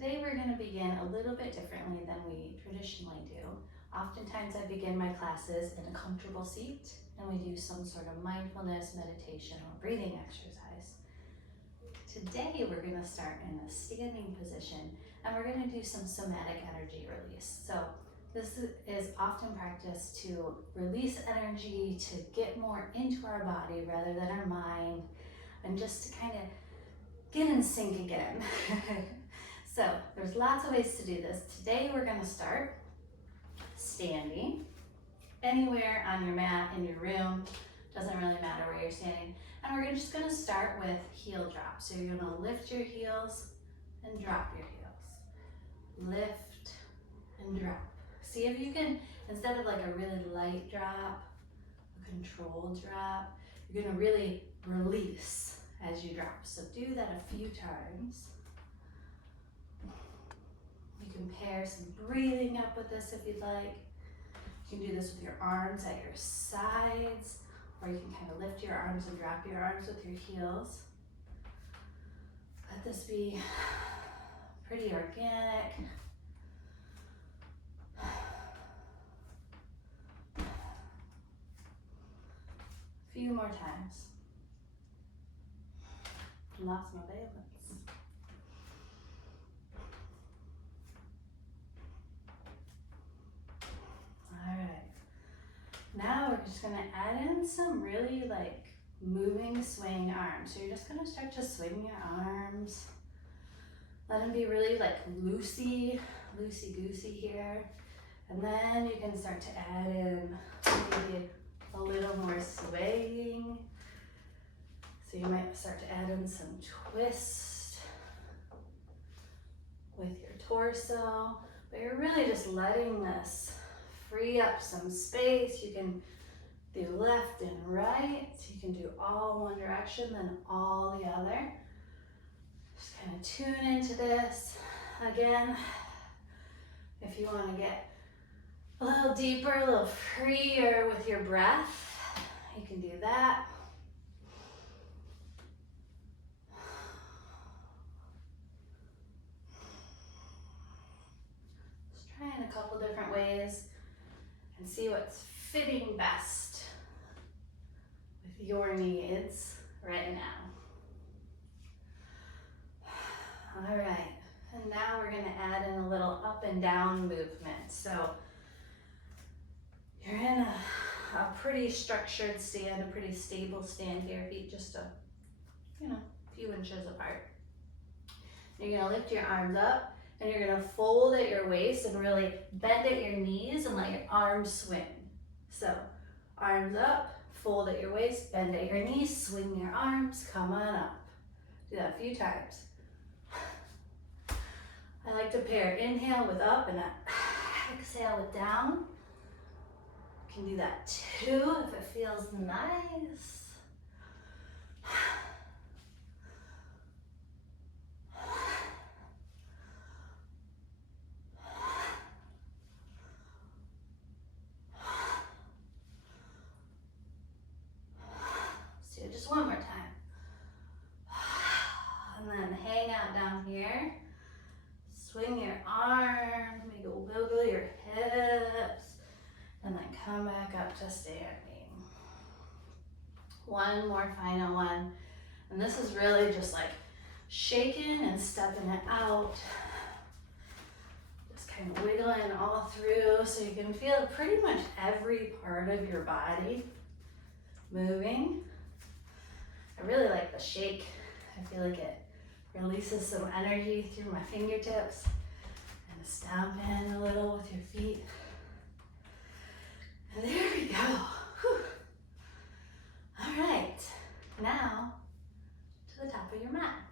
Today we're going to begin a little bit differently than we traditionally do. Oftentimes I begin my classes in a comfortable seat and we do some sort of mindfulness, meditation, or breathing exercise. Today we're going to start in a standing position and we're going to do some somatic energy release. So this is often practiced to release energy, to get more into our body rather than our mind, and just to kind of get in sync again. So there's lots of ways to do this. Today we're going to start standing anywhere on your mat, in your room, doesn't really matter where you're standing. And we're just going to start with heel drop. So you're going to lift your heels and drop your heels. Lift and drop. See if you can, instead of like a really light drop, a controlled drop, you're going to really release as you drop. So do that a few times. You can pair some breathing up with this if you'd like. You can do this with your arms at your sides, or you can kind of lift your arms and drop your arms with your heels. Let this be pretty organic. A few more times. Lost my balance. All right. Now we're just gonna add in some really like moving swing arms. So you're just gonna start to swing your arms. Let them be really like loosey-goosey here. And then you can start to add in maybe a little more swaying. So you might start to add in some twist with your torso, but you're really just letting this free up some space. You can do left and right. You can do all one direction, then all the other. Just kind of tune into this. Again, if you want to get a little deeper, a little freer with your breath, you can do that. Just trying a couple different ways and see what's fitting best with your needs right now. All right, and now we're going to add in a little up and down movement. So you're in a pretty structured stand, a pretty stable stand here, feet just a few inches apart. You're going to lift your arms up and you're going to fold at your waist and really bend at your knees and let your arms swing. So arms up, fold at your waist, bend at your knees, swing your arms, come on up. Do that a few times. I like to pair inhale with up and exhale with down. You can do that too if it feels nice. So just one more time. And then hang out down here. Swing your arms, maybe wiggle your hips, and then come back up to standing. One more final one. And this is really just like shaking and stepping it out. Just kind of wiggling all through so you can feel pretty much every part of your body moving. I really like the shake. I feel like it releases some energy through my fingertips, and stomp in a little with your feet. And there we go. Whew. All right, now to the top of your mat.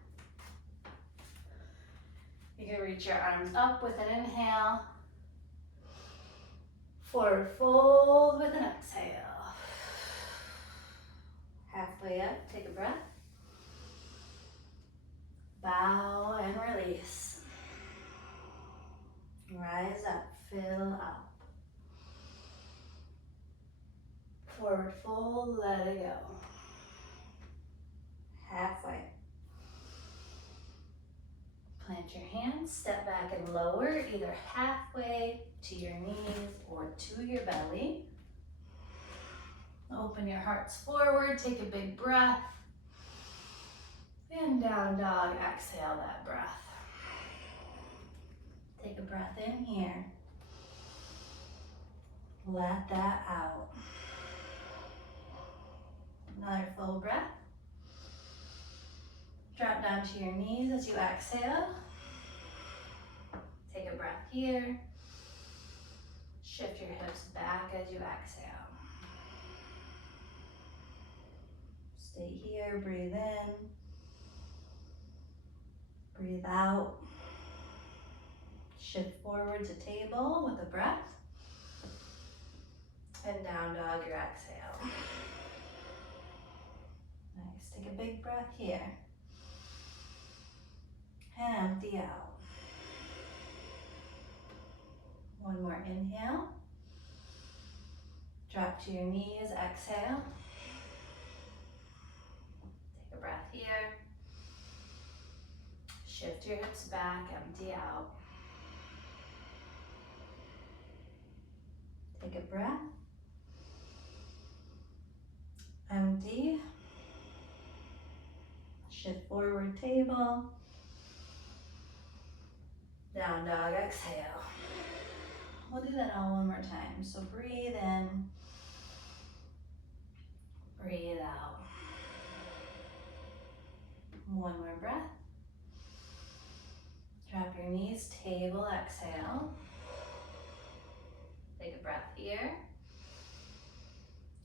You can reach your arms up with an inhale, forward fold with an exhale. Halfway up, take a breath. Bow and release. Rise up, fill up. Forward fold, let it go. Halfway. Plant your hands, step back and lower, either halfway to your knees or to your belly. Open your hearts forward, take a big breath. And down dog, exhale that breath. Take a breath in here. Let that out. Another full breath. Drop down to your knees as you exhale. Take a breath here. Shift your hips back as you exhale. Stay here, breathe in. Breathe out. Shift forward to table with a breath. And down dog your exhale. Nice, take a big breath here. And empty out. One more inhale. Drop to your knees, exhale. Take a breath here. Shift your hips back, empty out. Take a breath. Empty. Shift forward, table. Down dog, exhale. We'll do that all one more time. So breathe in. Breathe out. One more breath. Drop your knees, table, exhale. Take a breath here.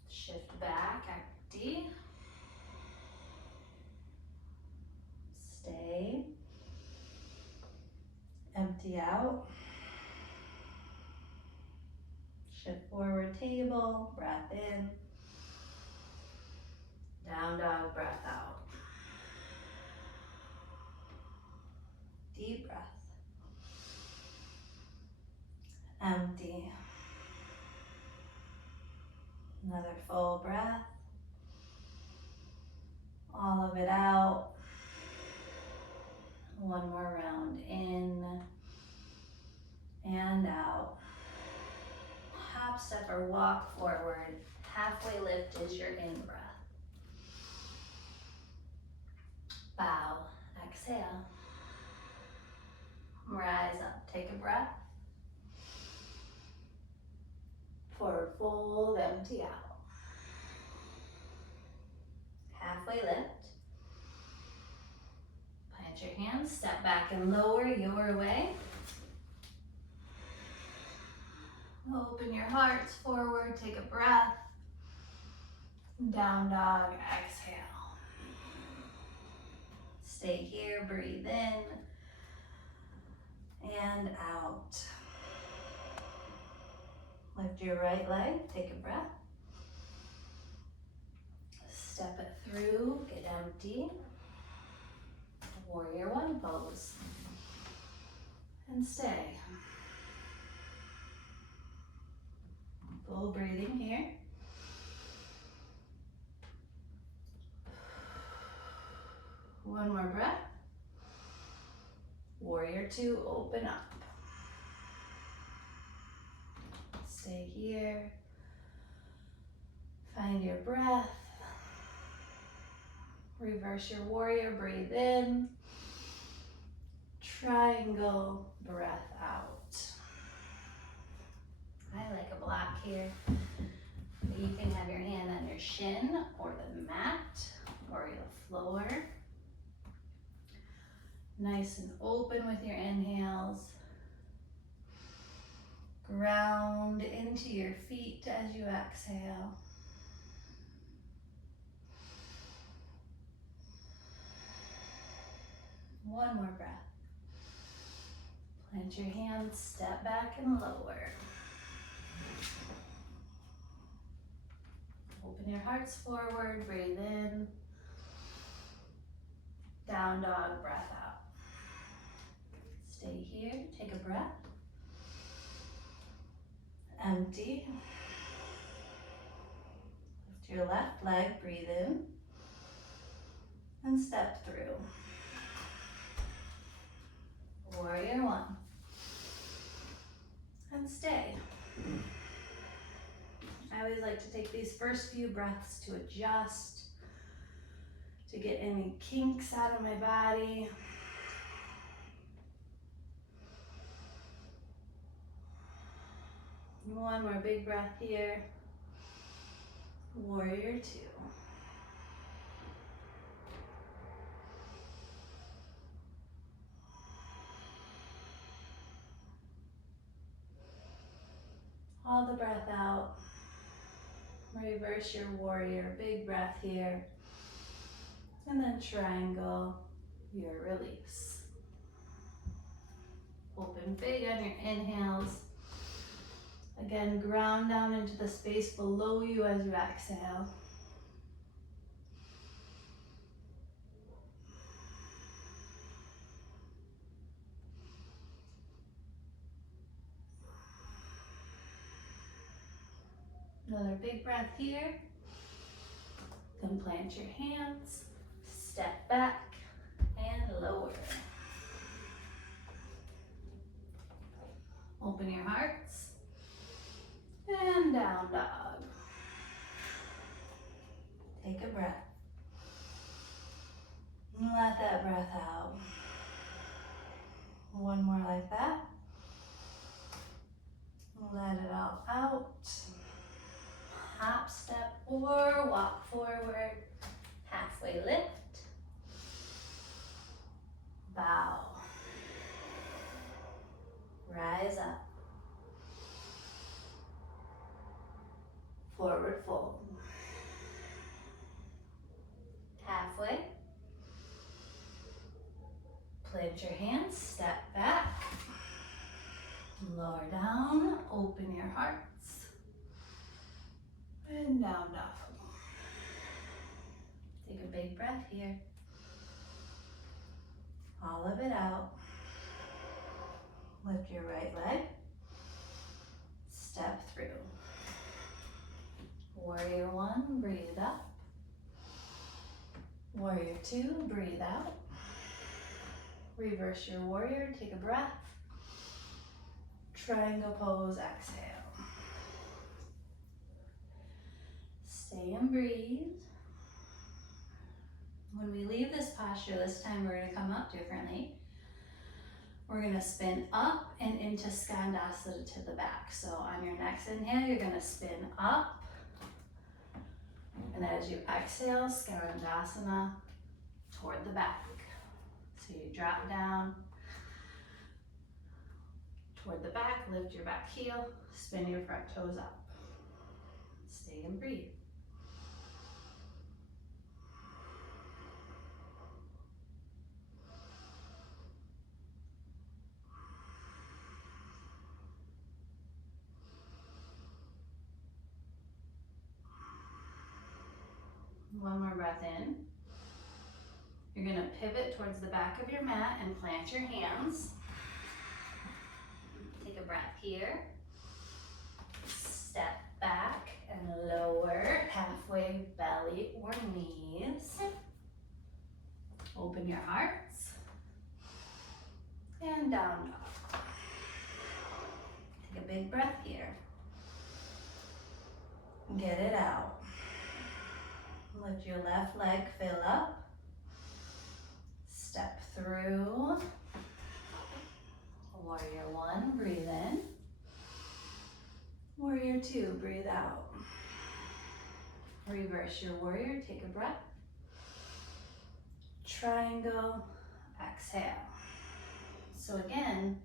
Shift back, empty. Stay. Empty out. Shift forward, table, breath in. Down dog, breath out. Deep breath. Empty. Another full breath. All of it out. One more round in and out. Hop, step, or walk forward. Halfway lift is your in breath. Bow, exhale. Rise up, take a breath. Forward fold, empty out. Halfway lift. Plant your hands, step back and lower your way. Open your hearts forward, take a breath. Down dog, exhale. Stay here, breathe in and out. Lift your right leg, take a breath. Step it through, get empty. Warrior one pose. And stay. Full breathing here. One more breath. Warrior two, open up. Stay here. Find your breath. Reverse your warrior, breathe in. Triangle, breath out. I like a block here. You can have your hand on your shin or the mat or the floor. Nice and open with your inhales. Ground into your feet as you exhale. One more breath. Plant your hands, step back and lower. Open your hearts forward, breathe in. Down dog, breath out. Stay here, take a breath. Empty. Lift your left leg, breathe in. And step through. Warrior one. And stay. I always like to take these first few breaths to adjust, to get any kinks out of my body. One more big breath here. Warrior two. All the breath out. Reverse your warrior. Big breath here. And then triangle your release. Open big on your inhales. Again, ground down into the space below you as you exhale. Another big breath here. Then plant your hands, step back, and lower. Open your hearts, and down dog. Take a breath. Let that breath out. One more like that. Let it all out. Hop, step, or walk forward. Halfway lift. Bow. Rise up. Forward fold. Halfway. Plant your hands, step back. Lower down, open your hearts. And down dog. Take a big breath here. All of it out. Lift your right leg. Step through. Warrior one, breathe up. Warrior two, breathe out. Reverse your warrior, take a breath. Triangle pose, exhale. Stay and breathe. When we leave this posture, this time we're gonna come up differently. We're gonna spin up and into Skandasana to the back. So on your next inhale, you're gonna spin up. And as you exhale, Skandasana toward the back. So you drop down toward the back, lift your back heel, spin your front toes up. Stay and breathe. One more breath in. You're gonna pivot towards the back of your mat and plant your hands. Take a breath here. Step back and lower, halfway belly or knees. Open your hearts. And down dog. Take a big breath here. Get it out. Lift your left leg, fill up. Step through. Warrior one, breathe in. Warrior two, breathe out. Reverse your warrior, take a breath. Triangle, exhale. So again,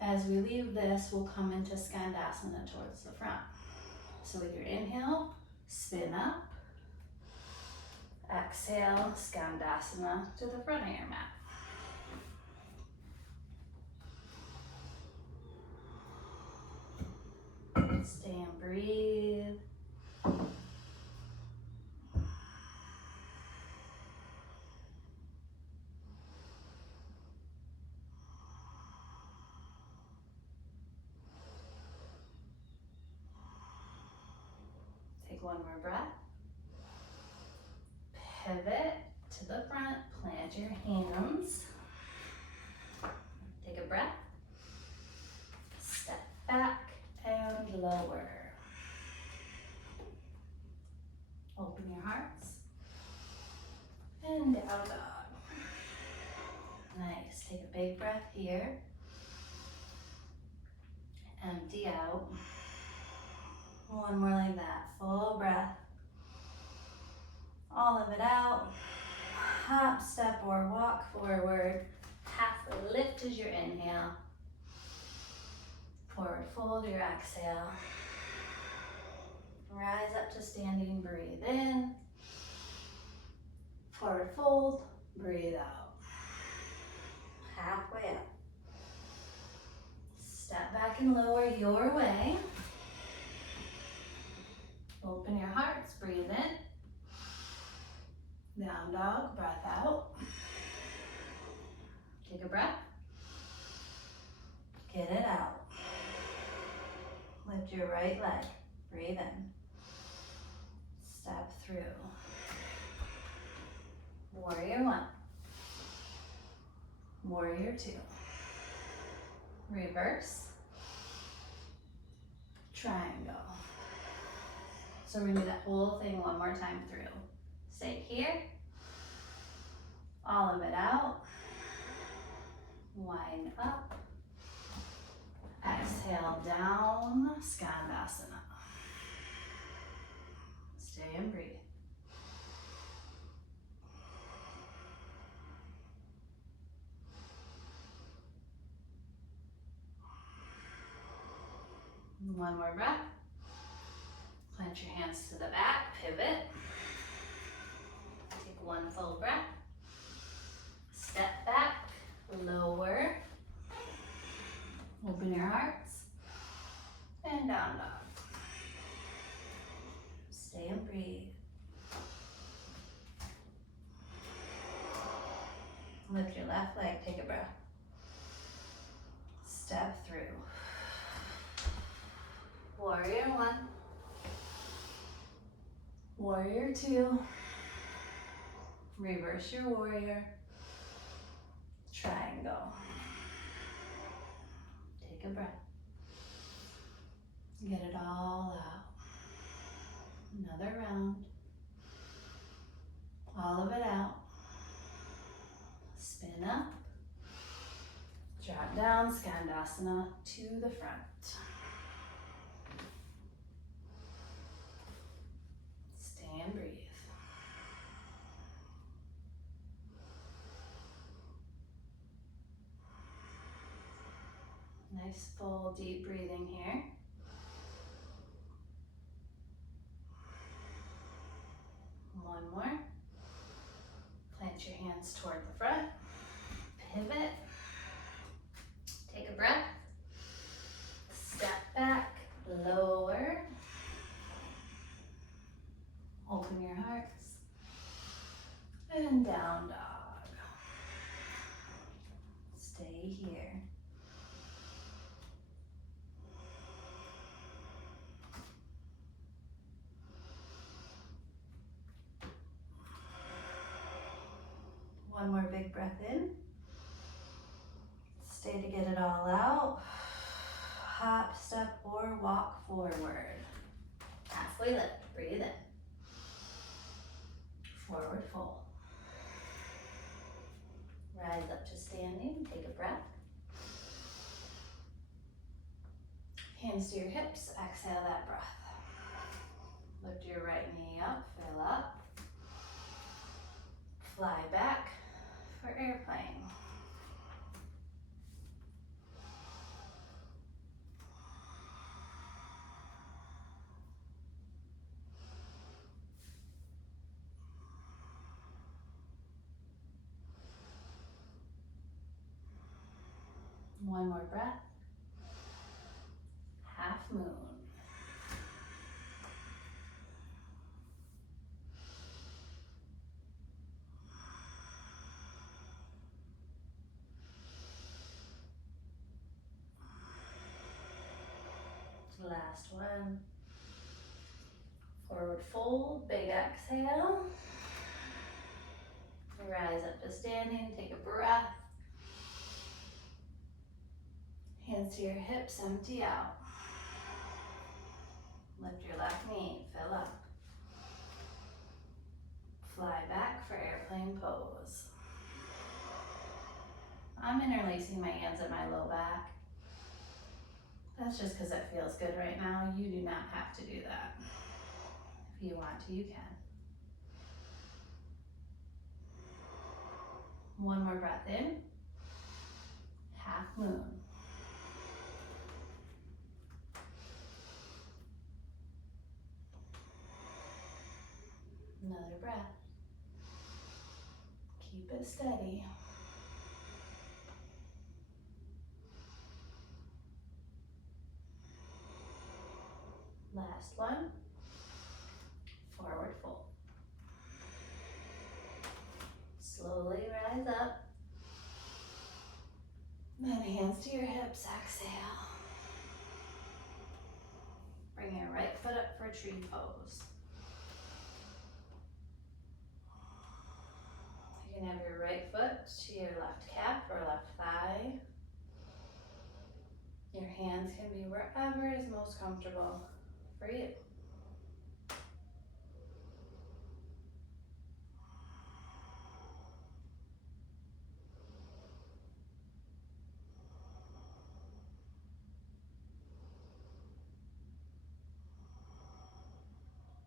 as we leave this, we'll come into Skandasana towards the front. So with your inhale, spin up. Exhale, Skandasana to the front of your mat. Stay and breathe. Take one more breath. Pivot to the front, plant your hands. breath. Step back and lower. Open your hearts. And down dog. Nice. Take a big breath here. Empty out. One more like that. Full breath. All of it out. Hop, step, or walk forward. Half lift is your inhale. Forward fold your exhale. Rise up to standing, breathe in. Forward fold, breathe out. Halfway up. Step back and lower your way. Open your hearts, breathe in. Down dog, breath out. Take a breath. Get it out. Lift your right leg, breathe in. Step through. Warrior one. Warrior two. Reverse. Triangle. So we're gonna do that whole thing one more time through. Stay here. All of it out. Wind up. Exhale down, Skandasana. Stay and breathe. One more breath. Plant your hands to the back, pivot. Take one full breath. Step back, lower. Open your hearts. And down dog. Stay and breathe. Lift your left leg, take a breath. Step through. Warrior one. Warrior two. Reverse your warrior. Triangle. Take a breath. Get it all out. Another round. All of it out. Spin up. Drop down, Skandasana to the front. Stay and breathe. Nice full deep breathing here. One more. Plant your hands toward the front. Pivot. Take a breath. Step back, lower. Open your hearts. And down dog. Stay here. One more big breath in. Stay to get it all out. Hop, step, or walk forward. Halfway lift, breathe in. Forward fold. Rise up to standing, take a breath. Hands to your hips, exhale that breath. Lift your right knee up, fill up. Fly back for airplane. One more breath. Half moon. Last one. Forward fold, big exhale. Rise up to standing, take a breath. Hands to your hips, empty out. Lift your left knee, fill up. Fly back for airplane pose. I'm interlacing my hands at my low back. That's just because it feels good right now. You do not have to do that. If you want to, you can. One more breath in. Half moon. Another breath. Keep it steady. Last one. Forward fold. Slowly rise up. Then hands to your hips, exhale. Bring your right foot up for tree pose. You can have your right foot to your left calf or left thigh. Your hands can be wherever is most comfortable for you.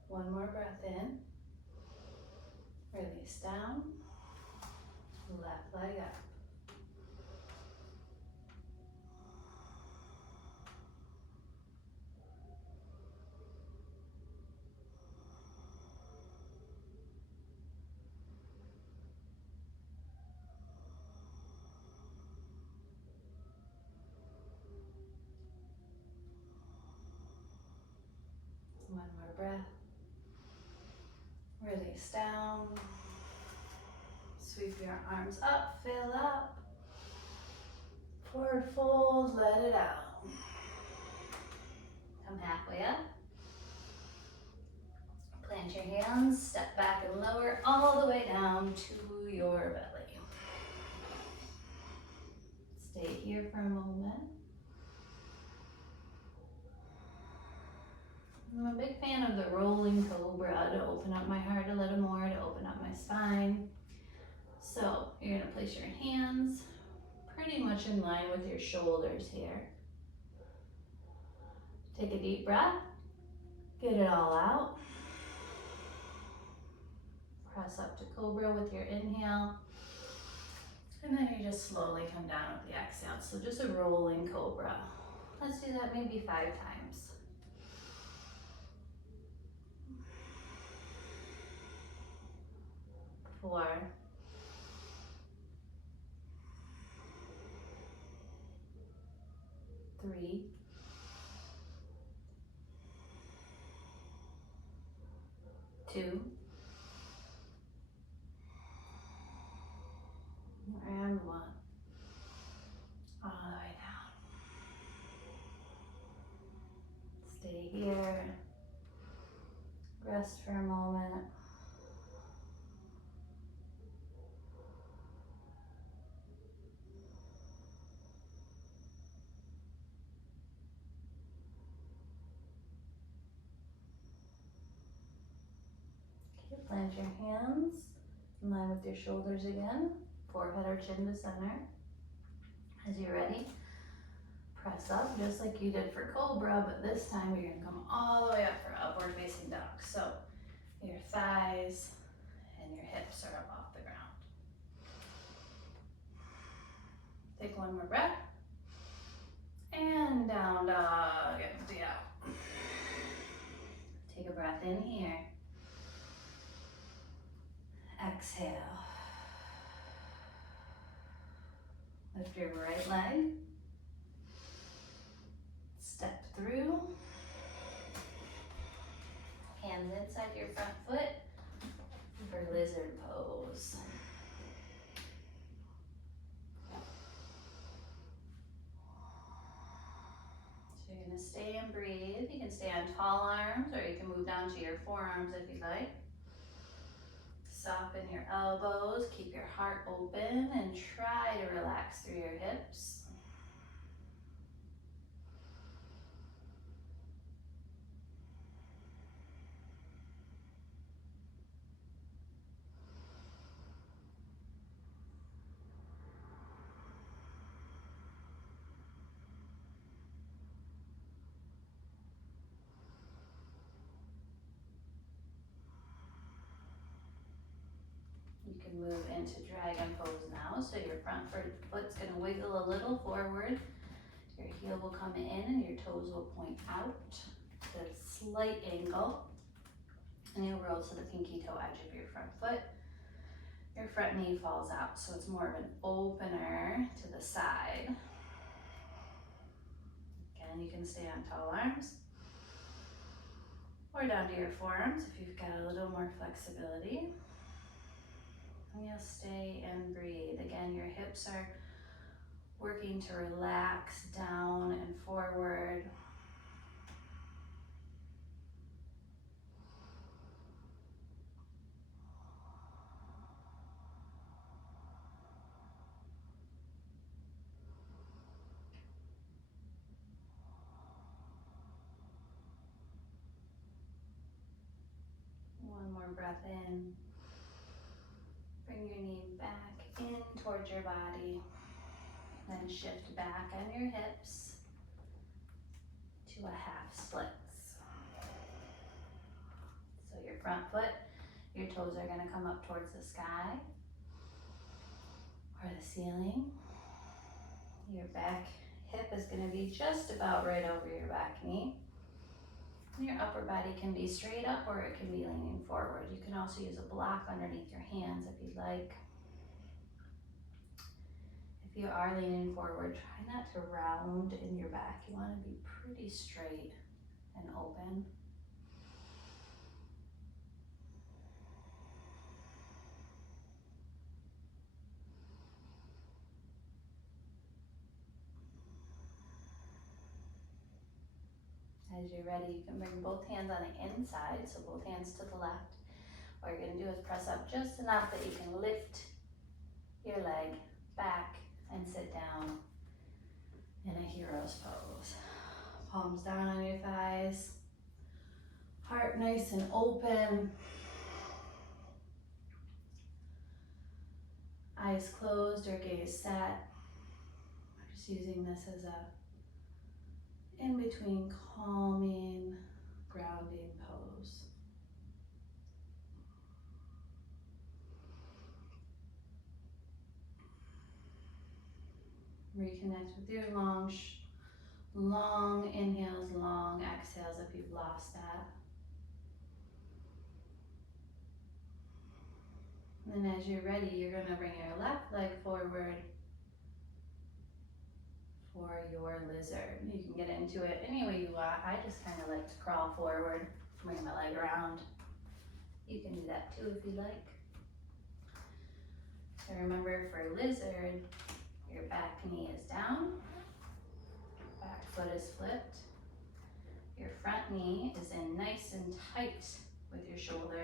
One more breath in. Release down. Left leg up. One more breath. Release down. Sweep your arms up, fill up. Forward fold, let it out. Come halfway up. Plant your hands, step back and lower all the way down to your belly. Stay here for a moment. I'm a big fan of the rolling cobra to open up my heart a little more, to open up my spine. So you're gonna place your hands pretty much in line with your shoulders here. Take a deep breath, get it all out. Press up to cobra with your inhale. And then you just slowly come down with the exhale. So just a rolling cobra. Let's do that maybe 5 times. 4, 3, 2, and 1. All the way down. Stay here. Rest for a moment. Okay, plant your hands in line with your shoulders again. Forehead or chin to center. As you're ready, press up just like you did for cobra, but this time you're gonna come all the way up for upward facing dog. So your thighs and your hips are up off the ground. Take one more breath. And down dog, empty out. Take a breath in here. Exhale. Lift your right leg. Step through. Hands inside your front foot for lizard pose. So you're gonna stay and breathe. You can stay on tall arms or you can move down to your forearms if you like. Soften your elbows, keep your heart open, and try to relax through your hips. can move into dragon pose now. So your front foot's gonna wiggle a little forward. Your heel will come in and your toes will point out to a slight angle. And you'll roll to the pinky toe edge of your front foot. Your front knee falls out, so it's more of an opener to the side. Again, you can stay on tall arms or down to your forearms if you've got a little more flexibility. And you'll stay and breathe. Again, your hips are working to relax down and forward. One more breath in. Bring your knee back in towards your body. Then shift back on your hips to a half splits. So your front foot, your toes are gonna come up towards the sky or the ceiling. Your back hip is gonna be just about right over your back knee. Your upper body can be straight up or it can be leaning forward. You can also use a block underneath your hands if you'd like. If you are leaning forward, try not to round in your back. You want to be pretty straight and open. As you're ready, you can bring both hands on the inside, so both hands to the left. What you're going to do is press up just enough that you can lift your leg back and sit down in a hero's pose. Palms down on your thighs, heart nice and open. Eyes closed or gaze set. I'm just using this as a in-between calming, grounding pose. Reconnect with your long inhales, long exhales if you've lost that. And then as you're ready, you're gonna bring your left leg forward for your lizard. You can get into it any way you want. I just kind of like to crawl forward, bring my leg around. You can do that too if you like. So remember, for lizard, your back knee is down, back foot is flipped. Your front knee is in nice and tight with your shoulder.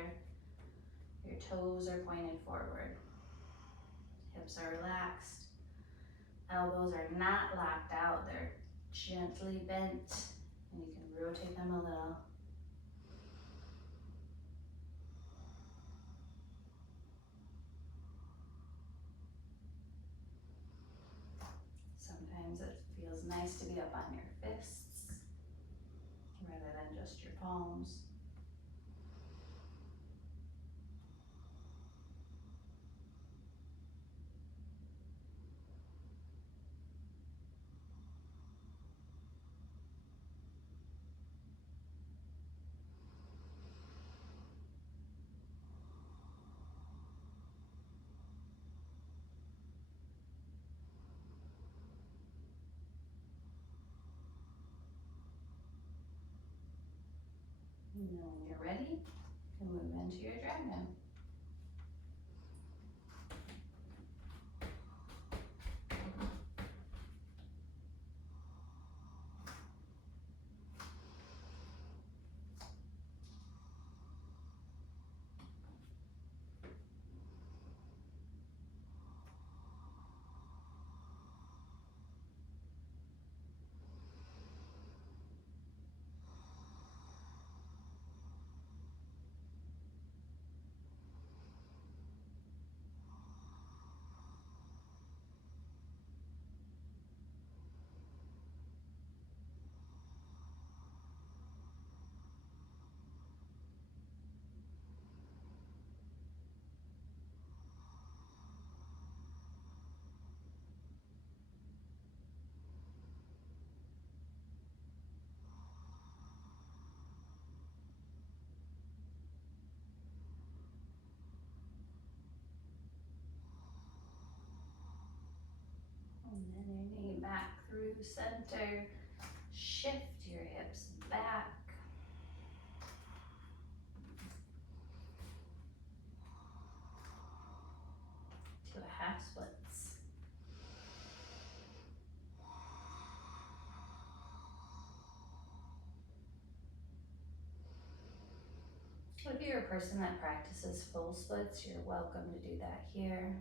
Your toes are pointed forward. Hips are relaxed. Elbows are not locked out, they're gently bent, and you can rotate them a little. Sometimes it feels nice to be up on your fists rather than just your palms. And then when you're ready, you can move into your dragon. your knee back through center. Shift your hips back. To a half splits. If you're a person that practices full splits, you're welcome to do that here.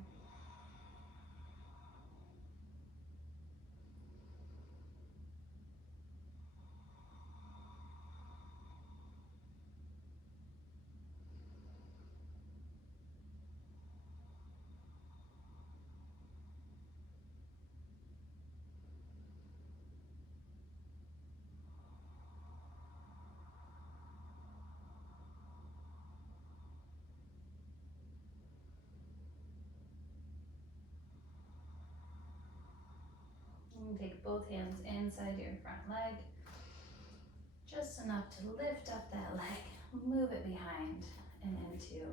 And take both hands inside your front leg, just enough to lift up that leg, move it behind and into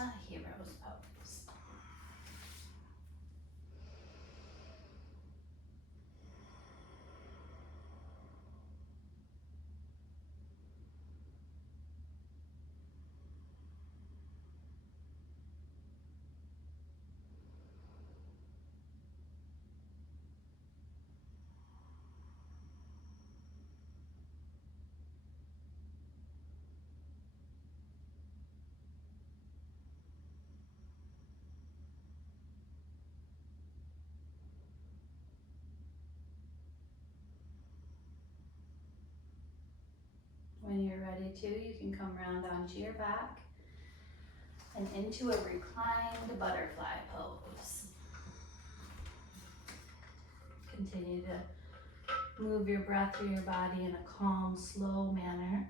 a hero's pose. When you're ready to, you can come round onto your back and into a reclined butterfly pose. Continue to move your breath through your body in a calm, slow manner.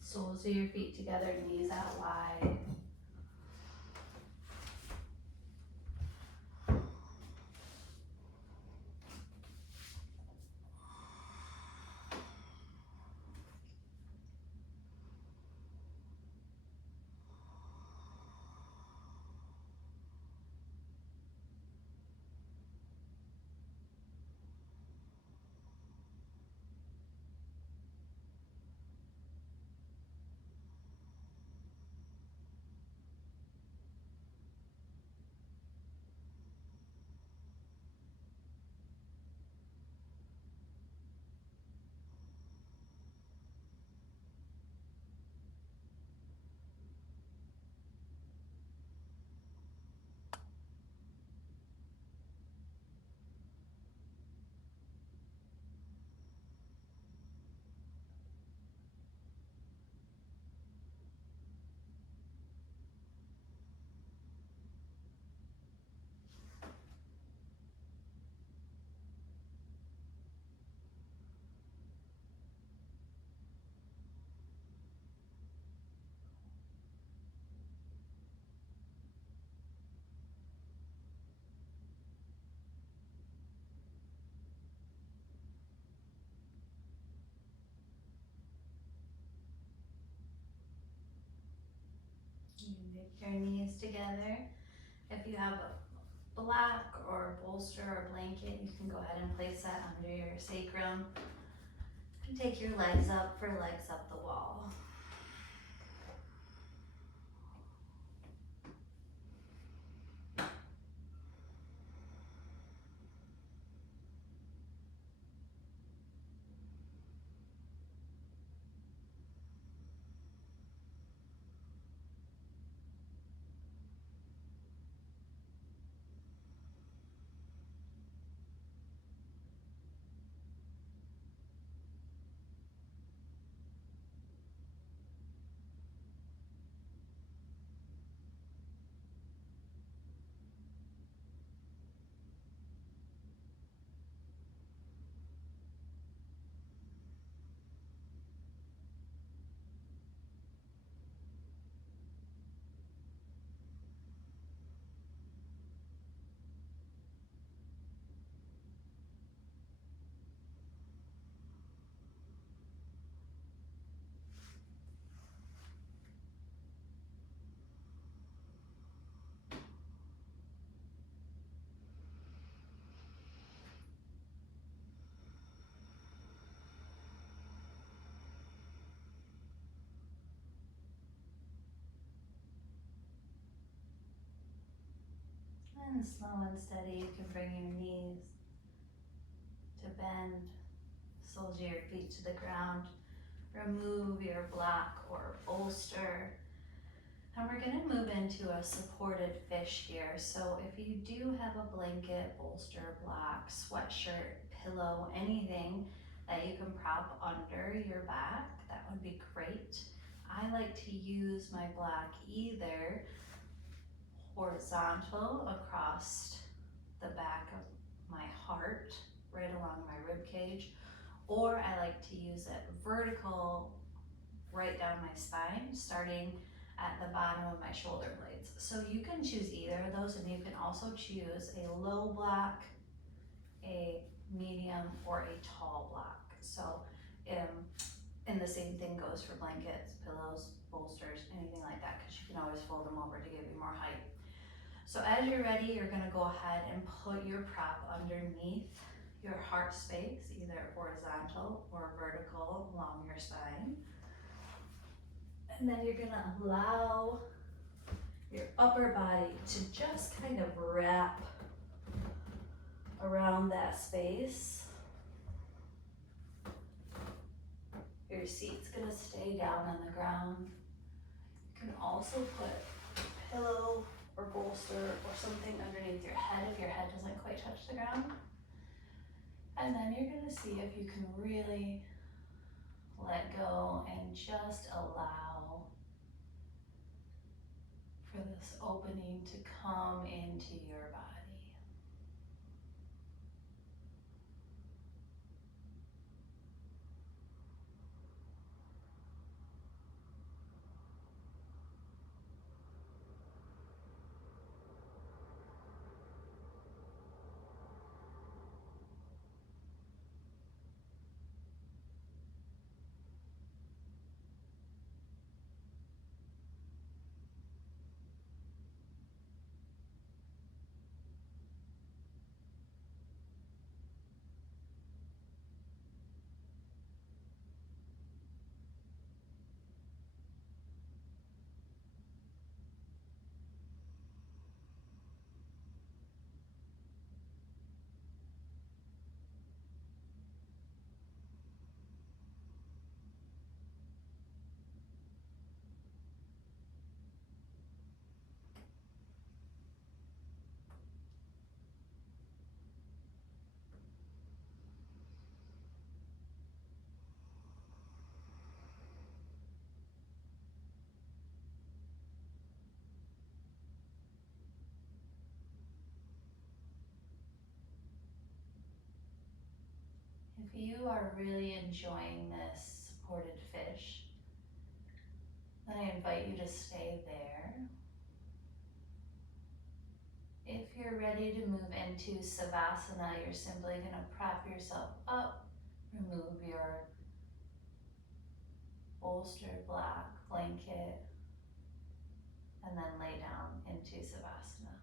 Soles of your feet together, knees out wide. You can take your knees together. If you have a block or a bolster or a blanket, you can go ahead and place that under your sacrum. And take your legs up for legs up the wall. And slow and steady, you can bring your knees to bend, soles of your feet to the ground. Remove your block or bolster. And we're gonna move into a supported fish here. So if you do have a blanket, bolster, block, sweatshirt, pillow, anything that you can prop under your back, that would be great. I like to use my block either horizontal across the back of my heart, right along my rib cage, or I like to use it vertical right down my spine, starting at the bottom of my shoulder blades. So you can choose either of those, and you can also choose a low block, a medium, or a tall block. So, and the same thing goes for blankets, pillows, bolsters, anything like that, because you can always fold them over to give you more height. So as you're ready, you're gonna go ahead and put your prop underneath your heart space, either horizontal or vertical along your spine. And then you're gonna allow your upper body to just kind of wrap around that space. Your seat's gonna stay down on the ground. You can also put a pillow or bolster or something underneath your head if your head doesn't quite touch the ground. And then you're gonna see if you can really let go and just allow for this opening to come into your body. If you are really enjoying this supported fish, then I invite you to stay there. If you're ready to move into Savasana, you're simply going to prop yourself up, remove your bolster, block, blanket, and then lay down into Savasana.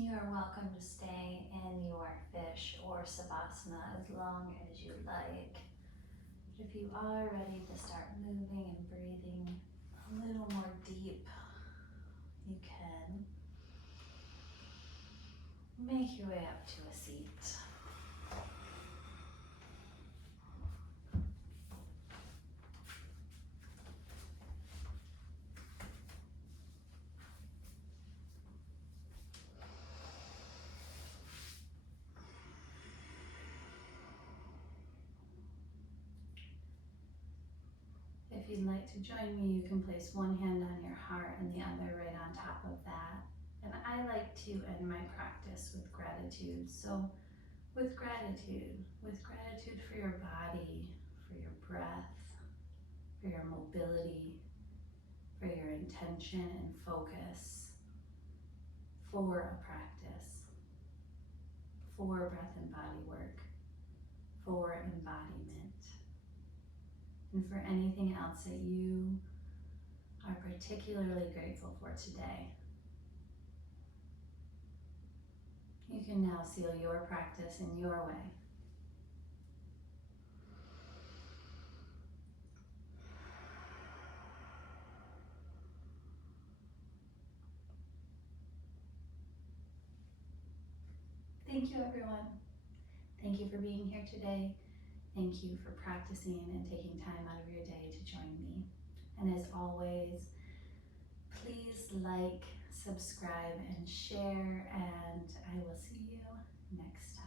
You are welcome to stay in your fish or savasana as long as you like. But if you are ready to start moving and breathing a little more deep, you can make your way up to a seat. If you'd like to join me, you can place one hand on your heart and the other right on top of that. And I like to end my practice with gratitude. So with gratitude for your body, for your breath, for your mobility, for your intention and focus, for a practice, for breath and body work, for embodiment, and for anything else that you are particularly grateful for today. You can now seal your practice in your way. Thank you, everyone. Thank you for being here today. Thank you for practicing and taking time out of your day to join me. And as always, please like, subscribe, and share, and I will see you next time.